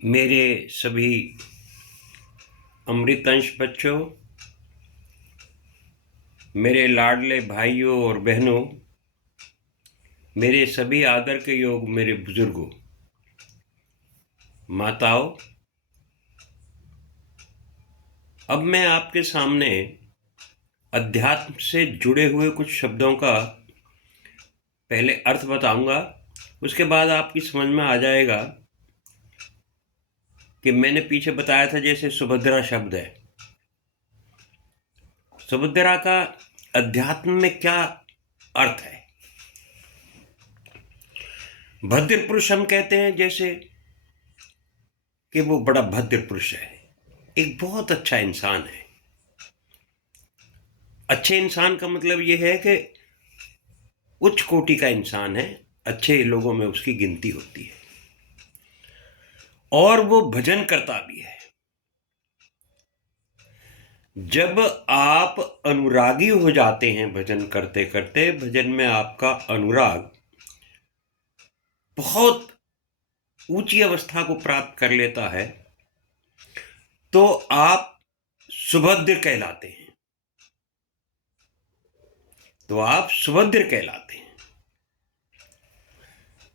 मेरे सभी अमृतंश बच्चों, मेरे लाडले भाइयों और बहनों, मेरे सभी आदर के योग मेरे बुजुर्गों, माताओं, अब मैं आपके सामने अध्यात्म से जुड़े हुए कुछ शब्दों का पहले अर्थ बताऊंगा। उसके बाद आपकी समझ में आ जाएगा कि मैंने पीछे बताया था जैसे सुभद्रा शब्द है, सुभद्रा का अध्यात्म में क्या अर्थ है। भद्र पुरुष हम कहते हैं जैसे कि वो बड़ा भद्र पुरुष है, एक बहुत अच्छा इंसान है। अच्छे इंसान का मतलब ये है कि उच्च कोटि का इंसान है, अच्छे लोगों में उसकी गिनती होती है और वो भजन करता भी है। जब आप अनुरागी हो जाते हैं भजन करते करते, भजन में आपका अनुराग बहुत ऊंची अवस्था को प्राप्त कर लेता है, तो आप सुभद्र कहलाते हैं।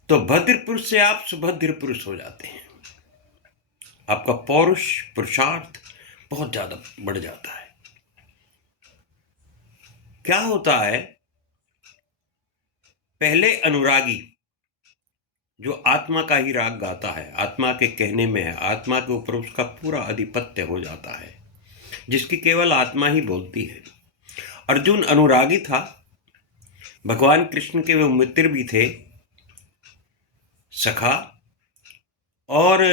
तो भद्र पुरुष से आप सुभद्र पुरुष हो जाते हैं। आपका पौरुष पुरुषार्थ बहुत ज्यादा बढ़ जाता है। क्या होता है, पहले अनुरागी जो आत्मा का ही राग गाता है, आत्मा के कहने में है, आत्मा के ऊपर उसका पूरा आधिपत्य हो जाता है, जिसकी केवल आत्मा ही बोलती है। अर्जुन अनुरागी था, भगवान कृष्ण के वो मित्र भी थे, सखा, और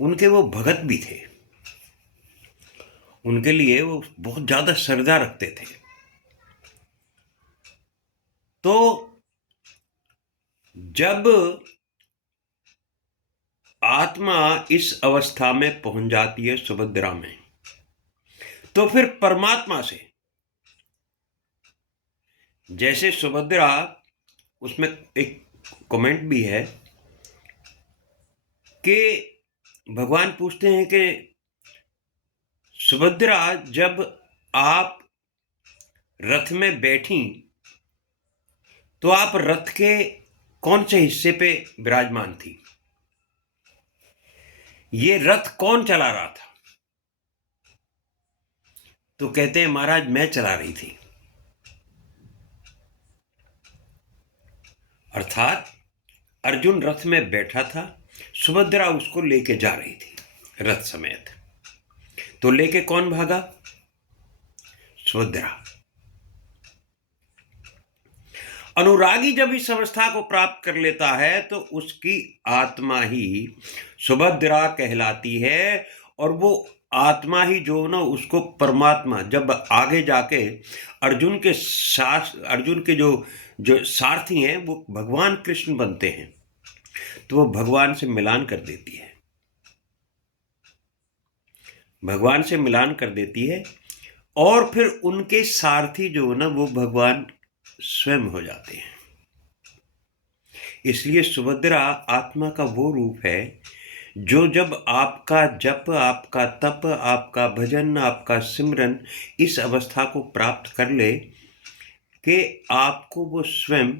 उनके वो भगत भी थे। उनके लिए वो बहुत ज्यादा श्रद्धा रखते थे। तो जब आत्मा इस अवस्था में पहुंच जाती है सुभद्रा में, तो फिर परमात्मा से, जैसे सुभद्रा, उसमें एक कमेंट भी है कि भगवान पूछते हैं कि सुभद्रा, जब आप रथ में बैठी तो आप रथ के कौन से हिस्से पे विराजमान थी? ये रथ कौन चला रहा था? तो कहते हैं महाराज मैं चला रही थी। अर्थात अर्जुन रथ में बैठा था, सुभद्रा उसको लेके जा रही थी रथ समेत। तो लेके कौन भागा? सुभद्रा। अनुरागी जब इस अवस्था को प्राप्त कर लेता है तो उसकी आत्मा ही सुभद्रा कहलाती है, और वो आत्मा ही जो ना उसको परमात्मा, जब आगे जाके अर्जुन के जो जो सारथी हैं वो भगवान कृष्ण बनते हैं, तो वो भगवान से मिलान कर देती है, भगवान से मिलान कर देती है, और फिर उनके सारथी जो ना वो भगवान स्वयं हो जाते हैं। इसलिए सुभद्रा आत्मा का वो रूप है जो जब आपका जप, आपका तप, आपका भजन, आपका सिमरन इस अवस्था को प्राप्त कर ले कि आपको वो स्वयं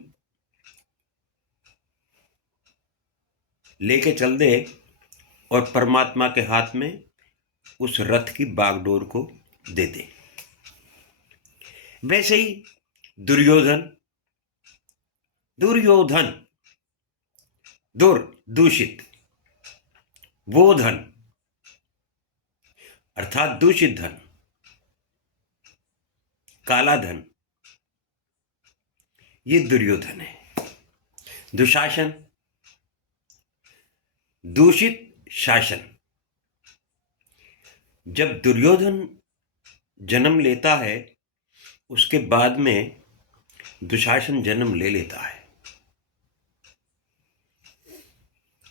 लेके चल दे और परमात्मा के हाथ में उस रथ की बागडोर को दे दे। वैसे ही दुर्योधन, दुर्योधन, दूषित, वो धन अर्थात दूषित धन, काला धन, ये दुर्योधन है। दुशासन, दूषित शासन। जब दुर्योधन जन्म लेता है उसके बाद में दुशासन जन्म ले लेता है,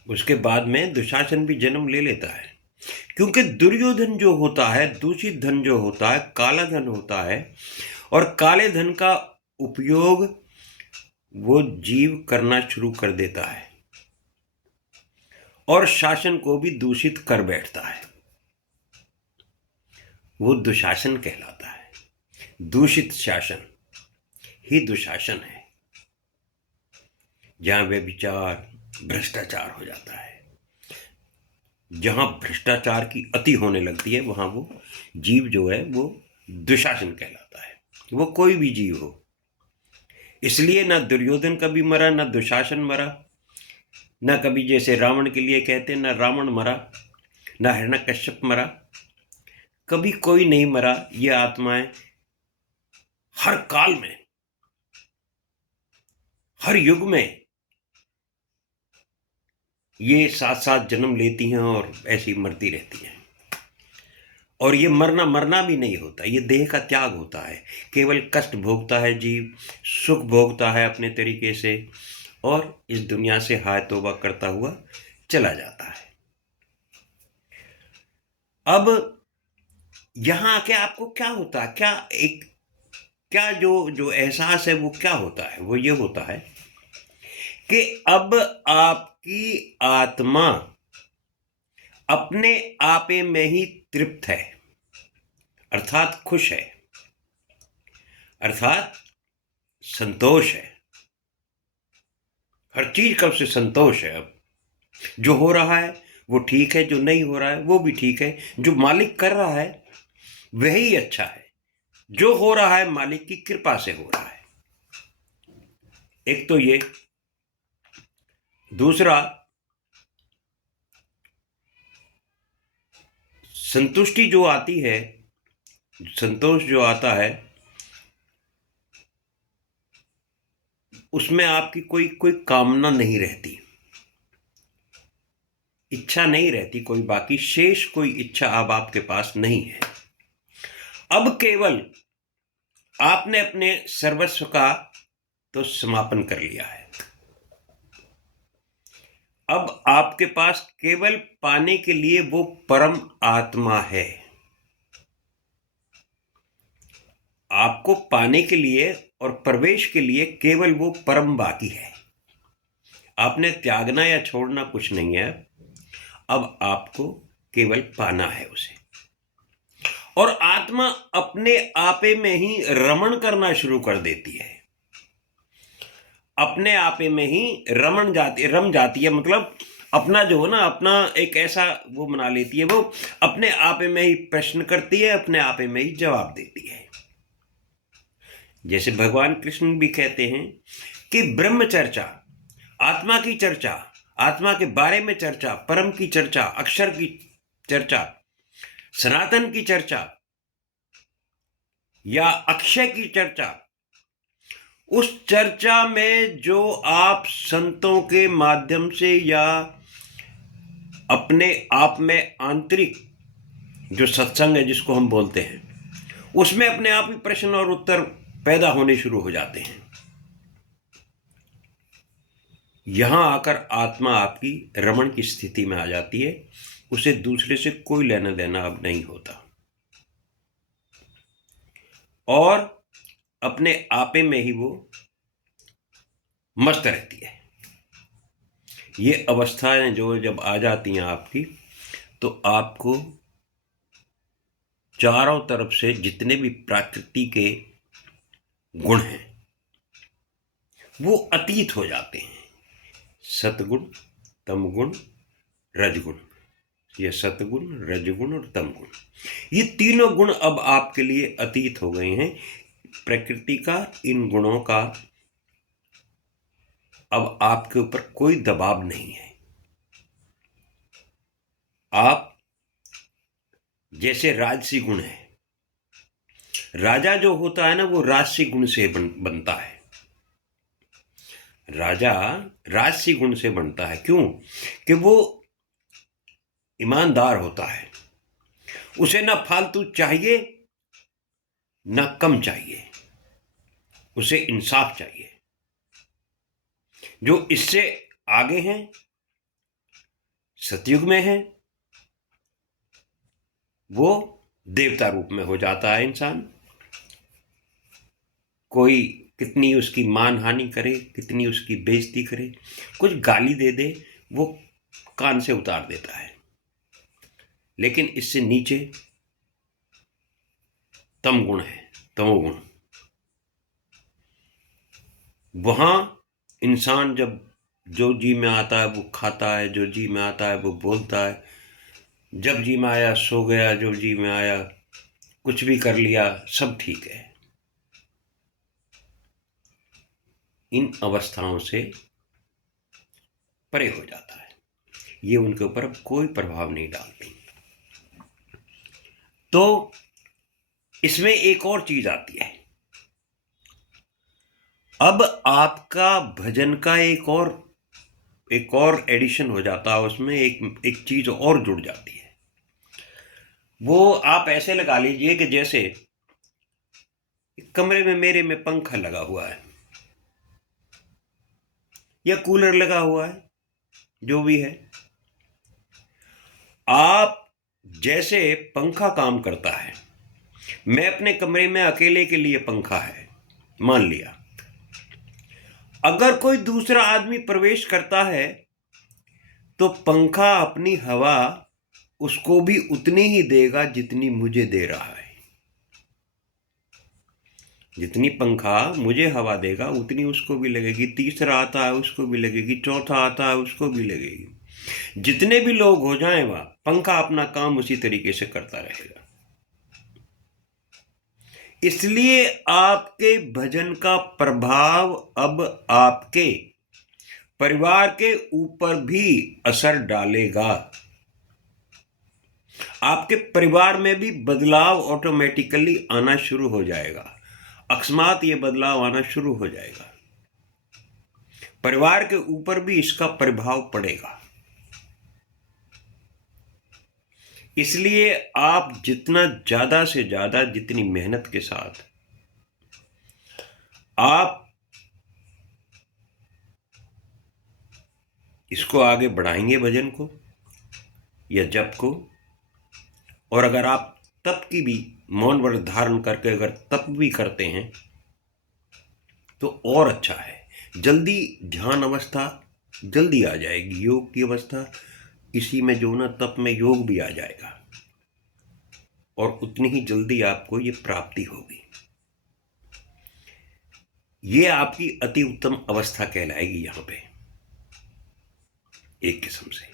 उसके बाद में दुशासन भी जन्म ले लेता है, क्योंकि दुर्योधन जो होता है, दूषित धन जो होता है, काला धन होता है, और काले धन का उपयोग वो जीव करना शुरू कर देता है। और शासन को भी दूषित कर बैठता है। वो दुशासन कहलाता है। दूषित शासन ही दुशासन है, जहां व्यभिचार, भ्रष्टाचार हो जाता है। जहां भ्रष्टाचार की अति होने लगती है, वहां वो जीव जो है वो दुशासन कहलाता है। वो कोई भी जीव हो। इसलिए ना दुर्योधन कभी मरा, ना दुशासन मरा, ना कभी जैसे रावण के लिए कहते ना रावण मरा, ना हिरण्यकश्यप मरा। कभी कोई नहीं मरा। ये आत्माएं हर काल में, हर युग में ये साथ साथ जन्म लेती हैं और ऐसी मरती रहती हैं। और ये मरना मरना भी नहीं होता, ये देह का त्याग होता है। केवल कष्ट भोगता है जीव, सुख भोगता है अपने तरीके से, और इस दुनिया से हाय तौबा करता हुआ चला जाता है। अब यहाँ आके आपको क्या होता है, क्या जो जो एहसास है वो क्या होता है? वो ये होता है कि अब आपकी आत्मा अपने आपे में ही तृप्त है, अर्थात खुश है, अर्थात संतोष है। हर चीज कब से संतोष है। अब जो हो रहा है वो ठीक है, जो नहीं हो रहा है वो भी ठीक है। जो मालिक कर रहा है वही अच्छा है। जो हो रहा है मालिक की कृपा से हो रहा है। एक तो ये। दूसरा, संतुष्टि जो आती है, संतोष जो आता है, उसमें आपकी कोई कोई कामना नहीं रहती, इच्छा नहीं रहती कोई, बाकी शेष कोई इच्छा अब आपके पास नहीं है। अब केवल आपने अपने सर्वस्व का तो समापन कर लिया है। अब आपके पास केवल पाने के लिए वो परम आत्मा है। आपको पाने के लिए और प्रवेश के लिए केवल वो परम बाकी है। आपने त्यागना या छोड़ना कुछ नहीं है। अब आपको केवल पाना है उसे। और आत्मा अपने आपे में ही रमण करना शुरू कर देती है। अपने आपे में ही रम जाती है, मतलब अपना जो हो ना, अपना एक ऐसा वो बना लेती है। वो अपने आपे में ही प्रश्न करती है, अपने आपे में ही जवाब देती है। जैसे भगवान कृष्ण भी कहते हैं कि ब्रह्म चर्चा, आत्मा की चर्चा, आत्मा के बारे में चर्चा, परम की चर्चा, अक्षर की चर्चा, सनातन की चर्चा या अक्षय की चर्चा, उस चर्चा में जो आप संतों के माध्यम से या अपने आप में आंतरिक जो सत्संग है जिसको हम बोलते हैं, उसमें अपने आप ही प्रश्न और उत्तर पैदा होने शुरू हो जाते हैं। यहां आकर आत्मा आपकी रमण की स्थिति में आ जाती है। उसे दूसरे से कोई लेना देना अब नहीं होता और अपने आपे में ही वो मस्त रहती है। ये अवस्थाएं जो जब आ जाती हैं आपकी, तो आपको चारों तरफ से जितने भी प्रकृति के गुण हैं वो अतीत हो जाते हैं। सतगुण, तमगुण, रजगुण। ये सतगुण, रजगुण और तमगुण, ये तीनों गुण अब आपके लिए अतीत हो गए हैं। प्रकृति का इन गुणों का अब आपके ऊपर कोई दबाव नहीं है। आप जैसे राजसी गुण है, राजा जो होता है ना वो राजसी गुण से बनता है। राजा राजसी गुण से बनता है। क्यों? कि वो ईमानदार होता है। उसे ना फालतू चाहिए ना कम चाहिए, उसे इंसाफ चाहिए। जो इससे आगे हैं, सतयुग में है, वो देवता रूप में हो जाता है इंसान। कोई कितनी उसकी मान हानि करे, कितनी उसकी बेइज्जती करे, कुछ गाली दे दे, वो कान से उतार देता है। लेकिन इससे नीचे तम गुण है, तमोगुण। वहां इंसान जब जो जी में आता है वो खाता है, जो जी में आता है वो बोलता है, जब जी में आया सो गया, जो जी में आया कुछ भी कर लिया, सब ठीक है। इन अवस्थाओं से परे हो जाता है, ये उनके ऊपर अब कोई प्रभाव नहीं डालती। तो इसमें एक और चीज आती है, अब आपका भजन का एक और एडिशन हो जाता है, उसमें एक चीज और जुड़ जाती है। वो आप ऐसे लगा लीजिए कि जैसे कमरे में मेरे में पंखा लगा हुआ है या कूलर लगा हुआ है, जो भी है। आप जैसे पंखा काम करता है, मैं अपने कमरे में अकेले के लिए पंखा है मान लिया, अगर कोई दूसरा आदमी प्रवेश करता है तो पंखा अपनी हवा उसको भी उतनी ही देगा जितनी मुझे दे रहा है। जितनी पंखा मुझे हवा देगा उतनी उसको भी लगेगी, तीसरा आता है उसको भी लगेगी, चौथा आता है उसको भी लगेगी। जितने भी लोग हो जाएं वहां, पंखा अपना काम उसी तरीके से करता रहेगा। इसलिए आपके भजन का प्रभाव अब आपके परिवार के ऊपर भी असर डालेगा। आपके परिवार में भी बदलाव ऑटोमेटिकली आना शुरू हो जाएगा, अकस्मात ये बदलाव आना शुरू हो जाएगा। परिवार के ऊपर भी इसका प्रभाव पड़ेगा। इसलिए आप जितना ज्यादा से ज्यादा, जितनी मेहनत के साथ आप इसको आगे बढ़ाएंगे भजन को या जप को, और अगर आप तप की भी मौन व्रत धारण करके अगर तप भी करते हैं तो और अच्छा है। जल्दी ध्यान अवस्था जल्दी आ जाएगी, योग की अवस्था इसी में जो ना तप में योग भी आ जाएगा, और उतनी ही जल्दी आपको ये प्राप्ति होगी। ये आपकी अति उत्तम अवस्था कहलाएगी यहां पे एक किस्म से,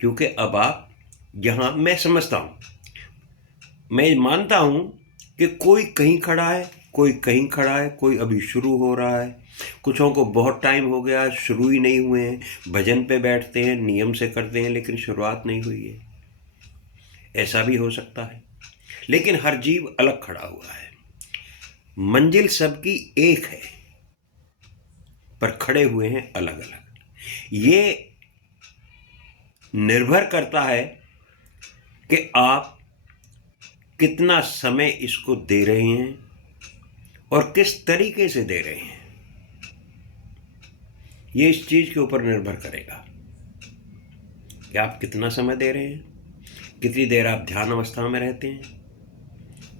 क्योंकि अब आप यहां, मैं समझता हूं, मैं मानता हूं कि कोई कहीं खड़ा है, कोई कहीं खड़ा है, कोई अभी शुरू हो रहा है, कुछों को बहुत टाइम हो गया शुरू ही नहीं हुए हैं, भजन पे बैठते हैं नियम से करते हैं लेकिन शुरुआत नहीं हुई है, ऐसा भी हो सकता है। लेकिन हर जीव अलग खड़ा हुआ है, मंजिल सबकी एक है पर खड़े हुए हैं अलग अलग। ये निर्भर करता है कि आप कितना समय इसको दे रहे हैं और किस तरीके से दे रहे हैं, ये इस चीज के ऊपर निर्भर करेगा कि आप कितना समय दे रहे हैं, कितनी देर आप ध्यान अवस्था में रहते हैं,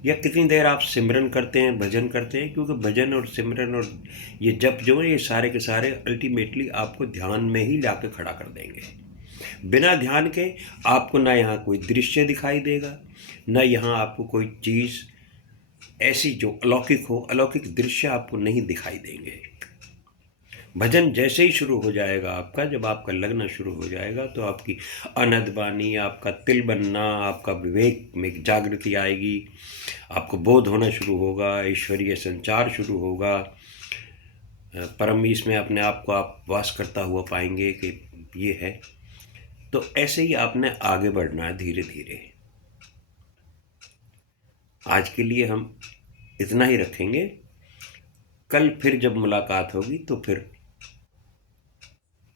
या कितनी देर आप सिमरन करते हैं, भजन करते हैं। क्योंकि भजन और सिमरन और ये जप जो है, ये सारे के सारे अल्टीमेटली आपको ध्यान में ही लाके खड़ा कर देंगे। बिना ध्यान के आपको ना यहाँ कोई दृश्य दिखाई देगा, ना यहाँ आपको कोई चीज़ ऐसी जो अलौकिक हो, अलौकिक दृश्य आपको नहीं दिखाई देंगे। भजन जैसे ही शुरू हो जाएगा आपका, जब आपका लगना शुरू हो जाएगा, तो आपकी अनहद वाणी, आपका तिल बनना, आपका विवेक में जागृति आएगी, आपको बोध होना शुरू होगा, ईश्वरीय संचार शुरू होगा, परम इसमें अपने आप को आप वास करता हुआ पाएंगे कि ये है। तो ऐसे ही आपने आगे बढ़ना है धीरे धीरे। आज के लिए हम इतना ही रखेंगे, कल फिर जब मुलाकात होगी तो फिर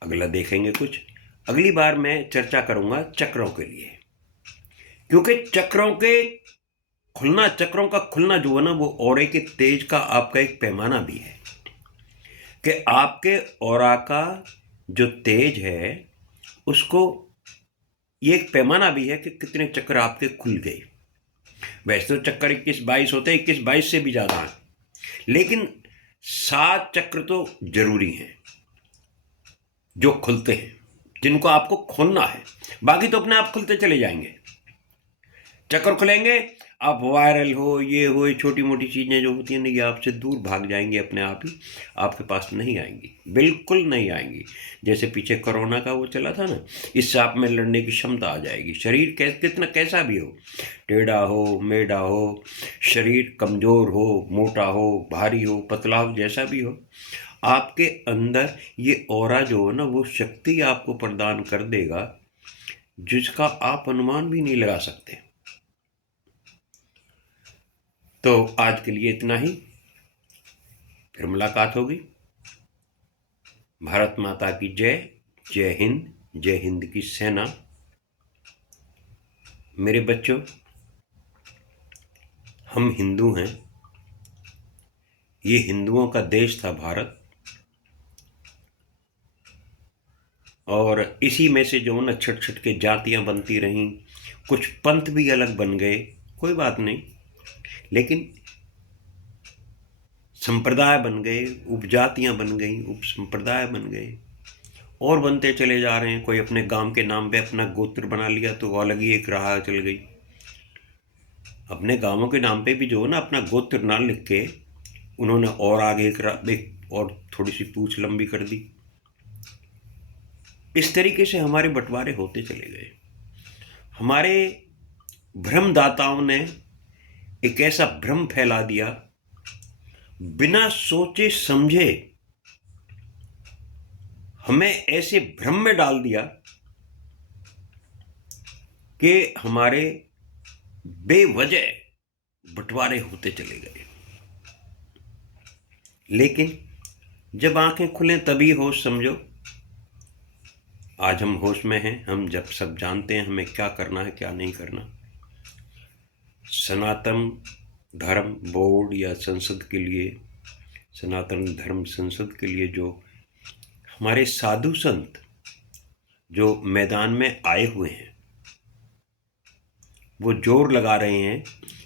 अगला देखेंगे कुछ। अगली बार मैं चर्चा करूंगा चक्रों के लिए, क्योंकि चक्रों का खुलना जो है ना, वो ऑरे के तेज का आपका एक पैमाना भी है कि आपके ऑरा का जो तेज है उसको, ये एक पैमाना भी है कि कितने चक्र आपके खुल गए। वैसे तो चक्कर 21-22 होते हैं, 21-22 से भी ज़्यादा हैं, लेकिन 7 चक्र तो जरूरी हैं जो खुलते हैं जिनको आपको खोलना है। बाकी तो अपने आप खुलते चले जाएंगे, चक्कर खुलेंगे, आप वायरल हो, ये हो, ये छोटी मोटी चीज़ें जो होती हैं ना, ये आपसे दूर भाग जाएंगी, अपने आप ही आपके पास नहीं आएंगी, बिल्कुल नहीं आएंगी। जैसे पीछे कोरोना का वो चला था ना, इससे आप में लड़ने की क्षमता आ जाएगी। शरीर कितना कैसा भी हो, टेढ़ा हो, मेढ़ा हो, शरीर कमज़ोर हो, मोटा हो, भारी हो, पतला हो, जैसा भी हो, आपके अंदर ये ऑरा जो हो ना, वो शक्ति आपको प्रदान कर देगा जिसका आप अनुमान भी नहीं लगा सकते। तो आज के लिए इतना ही, फिर मुलाकात होगी। भारत माता की जय। जय हिंद, जय हिंद की सेना। मेरे बच्चों, हम हिंदू हैं, ये हिंदुओं का देश था भारत, और इसी में से जो ना छट छट के जातियां बनती रहीं, कुछ पंथ भी अलग बन गए, कोई बात नहीं, लेकिन संप्रदाय बन गए, उपजातियां बन गई, उप संप्रदाय बन गए, और बनते चले जा रहे हैं। कोई अपने गांव के नाम पे अपना गोत्र बना लिया तो वो अलग ही एक राह चल गई। अपने गांवों के नाम पे भी जो है ना, अपना गोत्र ना लिख के उन्होंने और आगे एक और थोड़ी सी पूछ लंबी कर दी। इस तरीके से हमारे बंटवारे होते चले गए। हमारे भ्रमदाताओं ने एक ऐसा भ्रम फैला दिया, बिना सोचे समझे हमें ऐसे भ्रम में डाल दिया कि हमारे बेवजह बंटवारे होते चले गए। लेकिन जब आंखें खुलें तभी होश समझो। आज हम होश में हैं, हम जब सब जानते हैं हमें क्या करना है, क्या नहीं करना। सनातन धर्म बोर्ड या संसद के लिए, सनातन धर्म संसद के लिए जो हमारे साधु संत जो मैदान में आए हुए हैं, वो जोर लगा रहे हैं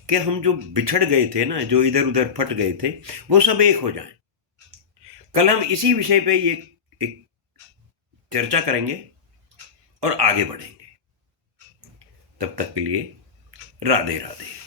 कि हम जो बिछड़ गए थे ना, जो इधर उधर फट गए थे, वो सब एक हो जाएं। कल हम इसी विषय पे ये एक चर्चा करेंगे और आगे बढ़ेंगे। तब तक के लिए राधे राधे।